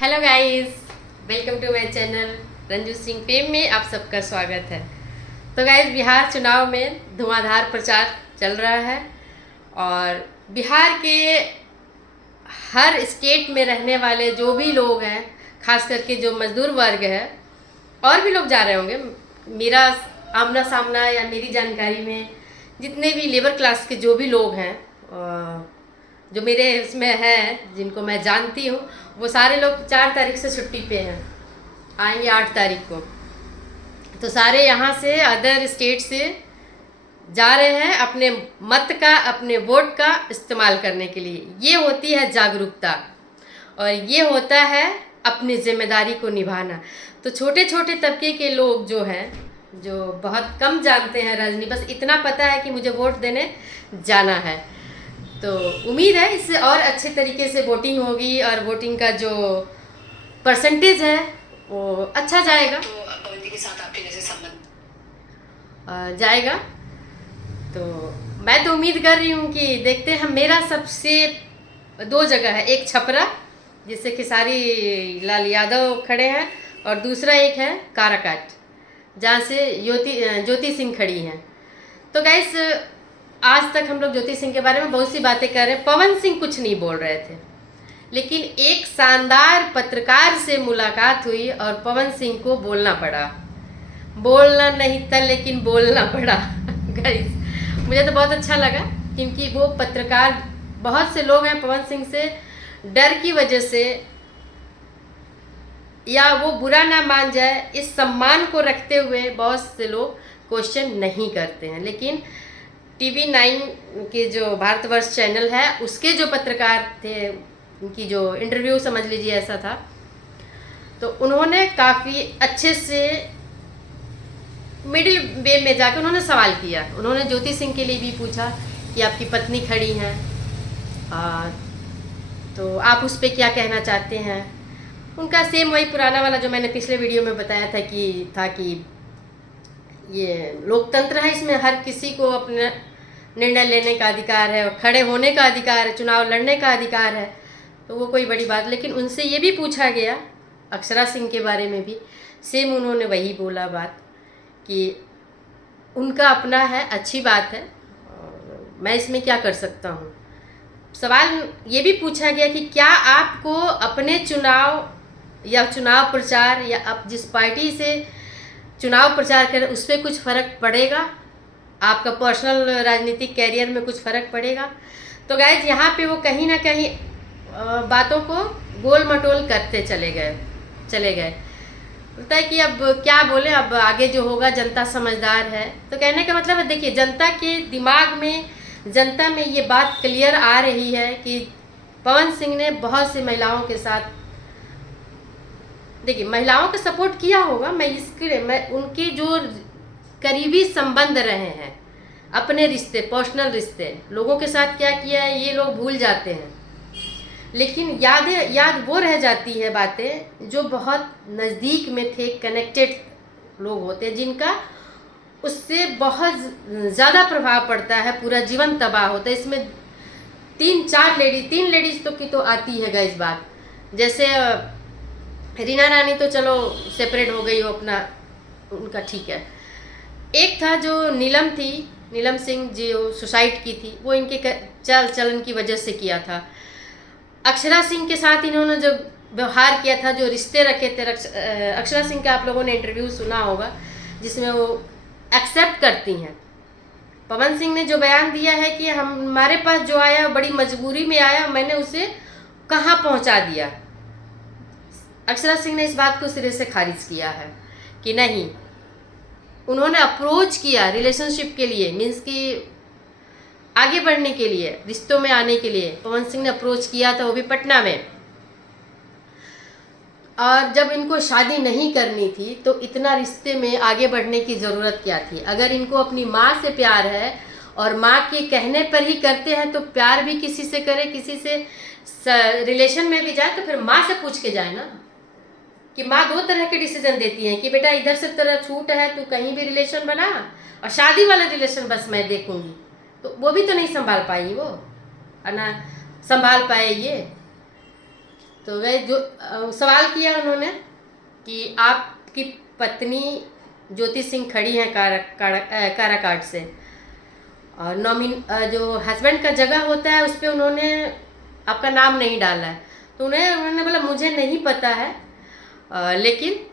Hello guys, welcome to my channel Ranju Singh fame में आप सबका स्वागत है। तो गाइस, बिहार चुनाव में धुआंधार प्रचार चल रहा है और बिहार के हर स्टेट में रहने वाले जो भी लोग हैं, खास करके जो मजदूर वर्ग है, और भी लोग जा रहे होंगे। मेरा आमना सामना या मेरी जानकारी में जितने भी लेबर क्लास के जो भी लोग हैं, जो मेरे इसमें हैं, जिनको मैं जानती हूँ, वो सारे लोग 4 तारीख से छुट्टी पे हैं, आएंगे 8 तारीख को। तो सारे यहाँ से अदर स्टेट से जा रहे हैं अपने मत का, अपने वोट का इस्तेमाल करने के लिए। ये होती है जागरूकता और ये होता है अपनी जिम्मेदारी को निभाना। तो छोटे छोटे तबके के लोग जो हैं, जो बहुत कम जानते हैं राजनीति, बस इतना पता है कि मुझे वोट देने जाना है, तो उम्मीद है इससे और अच्छे तरीके से वोटिंग होगी और वोटिंग का जो परसेंटेज है वो अच्छा जाएगा। तो पवंती के साथ आपके जैसे संबंध जाएगा। तो मैं तो उम्मीद कर रही हूँ कि देखते हैं। मेरा सबसे 2 जगह है, एक छपरा जिससे खेसारी लाल यादव खड़े हैं, और दूसरा एक है काराकाट जहाँ से ज्योति सिंह खड़ी हैं। तो गाइस, आज तक हम लोग ज्योति सिंह के बारे में बहुत सी बातें कर रहे हैं। पवन सिंह कुछ नहीं बोल रहे थे, लेकिन एक शानदार पत्रकार से मुलाकात हुई और पवन सिंह को बोलना पड़ा। बोलना नहीं था लेकिन बोलना पड़ा। गाइस, मुझे तो बहुत अच्छा लगा, क्योंकि वो पत्रकार, बहुत से लोग हैं पवन सिंह से डर की वजह से, या वो बुरा ना मान जाए इस सम्मान को रखते हुए बहुत से लोग क्वेश्चन नहीं करते हैं। लेकिन TV9 के जो भारतवर्ष चैनल है, उसके जो पत्रकार थे, उनकी जो इंटरव्यू समझ लीजिए ऐसा था, तो उन्होंने काफ़ी अच्छे से मिडिल वे में जाकर उन्होंने सवाल किया। उन्होंने ज्योति सिंह के लिए भी पूछा कि आपकी पत्नी खड़ी हैं, तो आप उस पर क्या कहना चाहते हैं। उनका सेम वही पुराना वाला जो मैंने पिछले वीडियो में बताया था कि ये लोकतंत्र है, इसमें हर किसी को अपना निर्णय लेने का अधिकार है और खड़े होने का अधिकार है, चुनाव लड़ने का अधिकार है। तो वो कोई बड़ी बात। लेकिन उनसे ये भी पूछा गया, अक्षरा सिंह के बारे में भी सेम उन्होंने वही बोला बात, कि उनका अपना है, अच्छी बात है, और मैं इसमें क्या कर सकता हूँ। सवाल ये भी पूछा गया कि क्या आपको अपने चुनाव या चुनाव प्रचार, या आप जिस पार्टी से चुनाव प्रचार करें उस पर कुछ फ़र्क पड़ेगा, आपका पर्सनल राजनीतिक कैरियर में कुछ फ़र्क पड़ेगा। तो गाइज, यहाँ पे वो कहीं ना कहीं बातों को गोल मटोल करते चले गए। बोलता है कि अब क्या बोले, अब आगे जो होगा, जनता समझदार है। तो कहने का मतलब है, देखिए, जनता के दिमाग में, जनता में ये बात क्लियर आ रही है कि पवन सिंह ने बहुत सी महिलाओं के साथ, देखिए, महिलाओं का सपोर्ट किया होगा, मैं उनके जो करीबी संबंध रहे हैं, अपने रिश्ते, पर्सनल रिश्ते, लोगों के साथ क्या किया है ये लोग भूल जाते हैं। लेकिन याद वो रह जाती है बातें जो बहुत नज़दीक में थे, कनेक्टेड लोग होते हैं, जिनका उससे बहुत ज़्यादा प्रभाव पड़ता है, पूरा जीवन तबाह होता है। इसमें 3 लेडीज़ तो की तो आती है गाइस बात। जैसे रीना रानी तो चलो सेपरेट हो गई, वो अपना, उनका ठीक है। एक था जो नीलम सिंह जो सुसाइड की थी, वो इनके चाल चलन की वजह से किया था। अक्षरा सिंह के साथ इन्होंने जो व्यवहार किया था, जो रिश्ते रखे थे, अक्षरा सिंह का आप लोगों ने इंटरव्यू सुना होगा, जिसमें वो एक्सेप्ट करती हैं। पवन सिंह ने जो बयान दिया है कि हमारे पास जो आया बड़ी मजबूरी में आया, मैंने उसे कहाँ पहुँचा दिया। अक्षरा सिंह ने इस बात को सिरे से खारिज किया है कि नहीं, उन्होंने अप्रोच किया रिलेशनशिप के लिए, मीन्स कि आगे बढ़ने के लिए, रिश्तों में आने के लिए पवन सिंह ने अप्रोच किया था, वो भी पटना में। और जब इनको शादी नहीं करनी थी तो इतना रिश्ते में आगे बढ़ने की ज़रूरत क्या थी। अगर इनको अपनी माँ से प्यार है और माँ के कहने पर ही करते हैं, तो प्यार भी किसी से करे, किसी से रिलेशन में भी जाए, तो फिर माँ से पूछ के जाए ना। कि माँ 2 तरह के डिसीजन देती हैं कि बेटा इधर से तेरा छूट है, तू कहीं भी रिलेशन बना, और शादी वाला रिलेशन बस मैं देखूंगी। तो वो भी तो नहीं संभाल पाई, वो ना संभाल पाए ये। तो वह जो सवाल किया उन्होंने कि आपकी पत्नी ज्योति सिंह खड़ी हैं काराकाट से, और जो हस्बैंड का जगह होता है उस पर उन्होंने आपका नाम नहीं डाला है। तो उन्होंने बोला मुझे नहीं पता है, लेकिन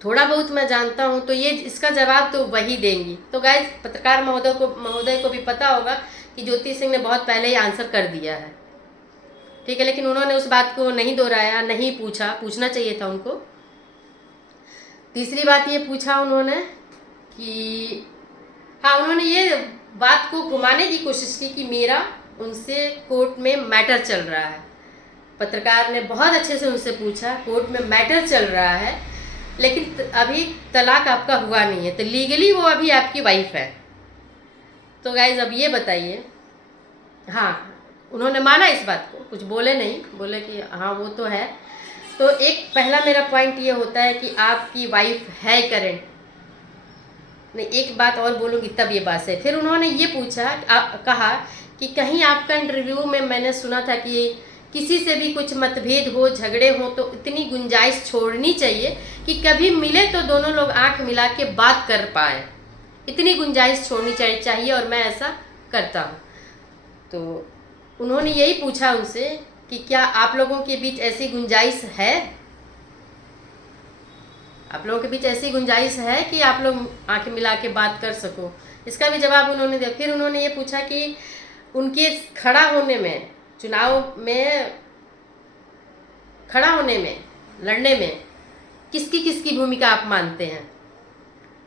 थोड़ा बहुत मैं जानता हूँ। तो ये इसका जवाब तो वही देंगी। तो गाइस, पत्रकार महोदय को भी पता होगा कि ज्योति सिंह ने बहुत पहले ही आंसर कर दिया है, ठीक है, लेकिन उन्होंने उस बात को नहीं दोहराया, नहीं पूछना चाहिए था उनको। तीसरी बात ये पूछा उन्होंने कि हाँ, उन्होंने ये बात को घुमाने की कोशिश की कि मेरा उनसे कोर्ट में मैटर चल रहा है। पत्रकार ने बहुत अच्छे से उनसे पूछा, कोर्ट में मैटर चल रहा है लेकिन अभी तलाक आपका हुआ नहीं है, तो लीगली वो अभी आपकी वाइफ है। तो गाइज अब ये बताइए, हाँ उन्होंने माना इस बात को, कुछ बोले नहीं, बोले कि हाँ वो तो है। तो एक पहला मेरा पॉइंट ये होता है कि आपकी वाइफ है करेंट नहीं, एक बात और बोलूँगी तब ये बात है। फिर उन्होंने ये कहा कि कहीं आपका इंटरव्यू में मैंने सुना था कि किसी से भी कुछ मतभेद हो, झगड़े हो तो इतनी गुंजाइश छोड़नी चाहिए कि कभी मिले तो दोनों लोग आंख मिला के बात कर पाए, इतनी गुंजाइश छोड़नी चाहिए और मैं ऐसा करता हूँ। तो उन्होंने यही पूछा उनसे कि क्या आप लोगों के बीच ऐसी गुंजाइश है, आप लोगों के बीच ऐसी गुंजाइश है कि आप लोग आंखें मिला के बात कर सको। इसका भी जवाब उन्होंने दिया। फिर उन्होंने ये पूछा कि उनके खड़ा होने में, चुनाव में खड़ा होने में, लड़ने में किसकी भूमिका आप मानते हैं,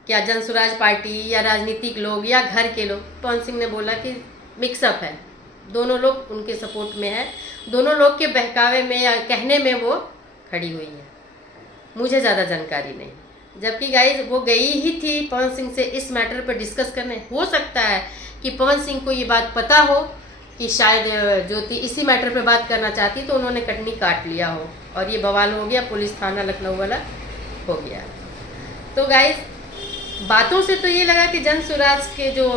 क्या जनसुराज पार्टी या राजनीतिक लोग या घर के लोग। पवन सिंह ने बोला कि मिक्सअप है, दोनों लोग उनके सपोर्ट में है, दोनों लोग के बहकावे में या कहने में वो खड़ी हुई है, मुझे ज़्यादा जानकारी नहीं। जबकि गाइस वो गई ही थी पवन सिंह से इस मैटर पर डिस्कस करने। हो सकता है कि पवन सिंह को ये बात पता हो कि शायद ज्योति इसी मैटर पे बात करना चाहती, तो उन्होंने कटनी काट लिया हो और ये बवाल हो गया, पुलिस थाना लखनऊ वाला हो गया। तो गाइस, बातों से तो ये लगा कि जनसुराज के जो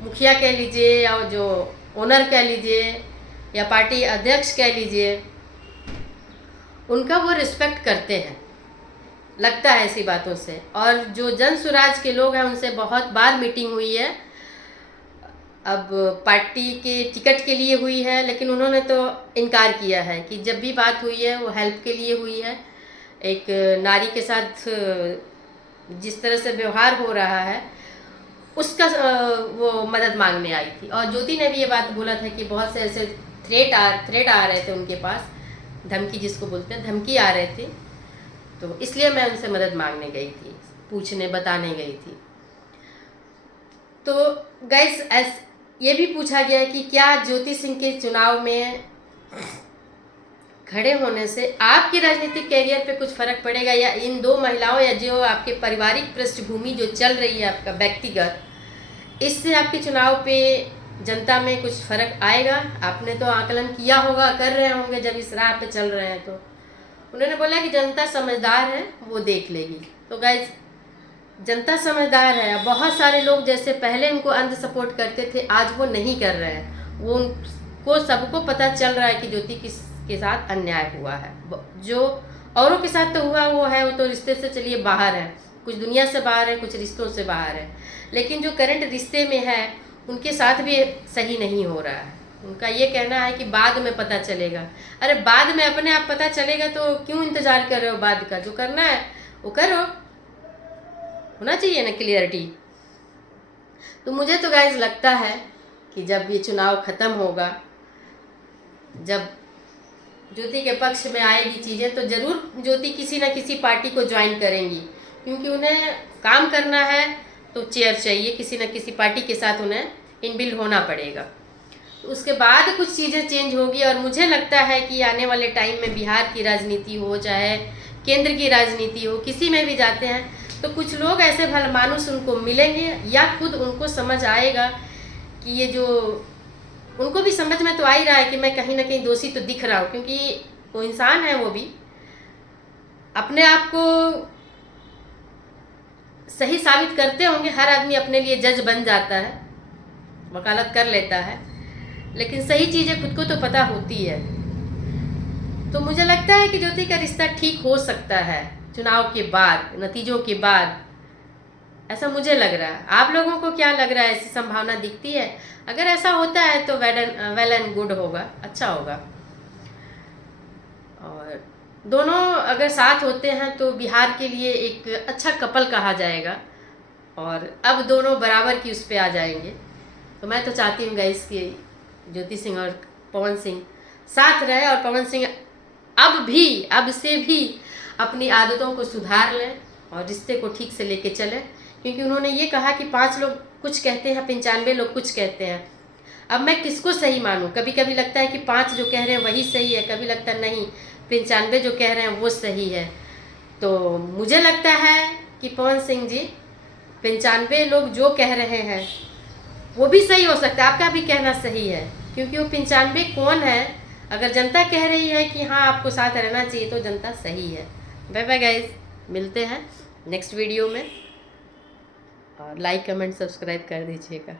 मुखिया कह लीजिए या जो ओनर कह लीजिए या पार्टी अध्यक्ष कह लीजिए, उनका वो रिस्पेक्ट करते हैं, लगता है ऐसी बातों से। और जो जनसुराज के लोग हैं उनसे बहुत बार मीटिंग हुई है, अब पार्टी के टिकट के लिए हुई है, लेकिन उन्होंने तो इनकार किया है कि जब भी बात हुई है वो हेल्प के लिए हुई है। एक नारी के साथ जिस तरह से व्यवहार हो रहा है उसका वो मदद मांगने आई थी। और ज्योति ने भी ये बात बोला था कि बहुत से ऐसे थ्रेट आ रहे थे उनके पास, धमकी जिसको बोलते हैं, धमकी आ रहे थे, तो इसलिए मैं उनसे मदद मांगने गई थी, पूछने बताने गई थी। तो गाइस, ये भी पूछा गया कि क्या ज्योति सिंह के चुनाव में खड़े होने से आपके राजनीतिक कैरियर पे कुछ फर्क पड़ेगा, या इन दो महिलाओं या जो आपके पारिवारिक पृष्ठभूमि जो चल रही है आपका व्यक्तिगत, इससे आपके चुनाव पे जनता में कुछ फर्क आएगा। आपने तो आकलन किया होगा, कर रहे होंगे जब इस राह पे चल रहे हैं। तो उन्होंने बोला कि जनता समझदार है, वो देख लेगी। तो गाइज, जनता समझदार है। बहुत सारे लोग जैसे पहले उनको अंध सपोर्ट करते थे, आज वो नहीं कर रहे हैं। वो उनको सबको पता चल रहा है कि ज्योति के साथ अन्याय हुआ है। जो औरों के साथ तो हुआ वो है, वो तो रिश्ते से चलिए बाहर है, कुछ दुनिया से बाहर है, कुछ रिश्तों से बाहर है, लेकिन जो करंट रिश्ते में है उनके साथ भी सही नहीं हो रहा है। उनका ये कहना है कि बाद में पता चलेगा। अरे बाद में अपने आप पता चलेगा तो क्यों इंतज़ार कर रहे हो बाद का? जो करना है वो करो, होना चाहिए ना क्लियरिटी। तो मुझे तो गाइस लगता है कि जब ये चुनाव ख़त्म होगा, जब ज्योति के पक्ष में आएगी चीज़ें, तो ज़रूर ज्योति किसी न किसी पार्टी को ज्वाइन करेंगी, क्योंकि उन्हें काम करना है तो चेयर चाहिए, किसी न किसी पार्टी के साथ उन्हें इनबिल्ड होना पड़ेगा। तो उसके बाद कुछ चीज़ें चेंज होगी। और मुझे लगता है कि आने वाले टाइम में बिहार की राजनीति हो, चाहे केंद्र की राजनीति हो, किसी में भी जाते हैं तो कुछ लोग ऐसे भलमानुस उनको मिलेंगे, या खुद उनको समझ आएगा कि ये जो, उनको भी समझ में तो आ ही रहा है कि मैं कहीं ना कहीं दोषी तो दिख रहा हूँ, क्योंकि वो इंसान है, वो भी अपने आप को सही साबित करते होंगे। हर आदमी अपने लिए जज बन जाता है, वकालत कर लेता है, लेकिन सही चीज़ें खुद को तो पता होती है। तो मुझे लगता है कि ज्योति का रिश्ता ठीक हो सकता है चुनाव के बाद, नतीजों के बाद, ऐसा मुझे लग रहा है। आप लोगों को क्या लग रहा है? ऐसी संभावना दिखती है? अगर ऐसा होता है तो वेल एंड गुड होगा, अच्छा होगा। और दोनों अगर साथ होते हैं तो बिहार के लिए एक अच्छा कपल कहा जाएगा, और अब दोनों बराबर की उस पर आ जाएंगे। तो मैं तो चाहती हूँ गाइस कि ज्योति सिंह और पवन सिंह साथ रहे, और पवन सिंह अब से भी अपनी आदतों को सुधार लें और रिश्ते को ठीक से लेके चलें, क्योंकि उन्होंने ये कहा कि 5 लोग कुछ कहते हैं, 95 लोग कुछ कहते हैं। अब मैं किसको सही मानूं? कभी कभी लगता है कि 5 जो कह रहे हैं वही सही है, कभी लगता है नहीं 95 जो कह रहे हैं वो सही है। तो मुझे लगता है कि पवन सिंह जी 95 लोग जो कह रहे हैं वो भी सही हो सकता है, आपका भी कहना सही है, क्योंकि वो 95 कौन है? अगर जनता कह रही है कि हाँ आपको साथ रहना चाहिए तो जनता सही है। बाय बाय गाइस, मिलते हैं नेक्स्ट वीडियो में, और लाइक कमेंट सब्सक्राइब कर दीजिएगा।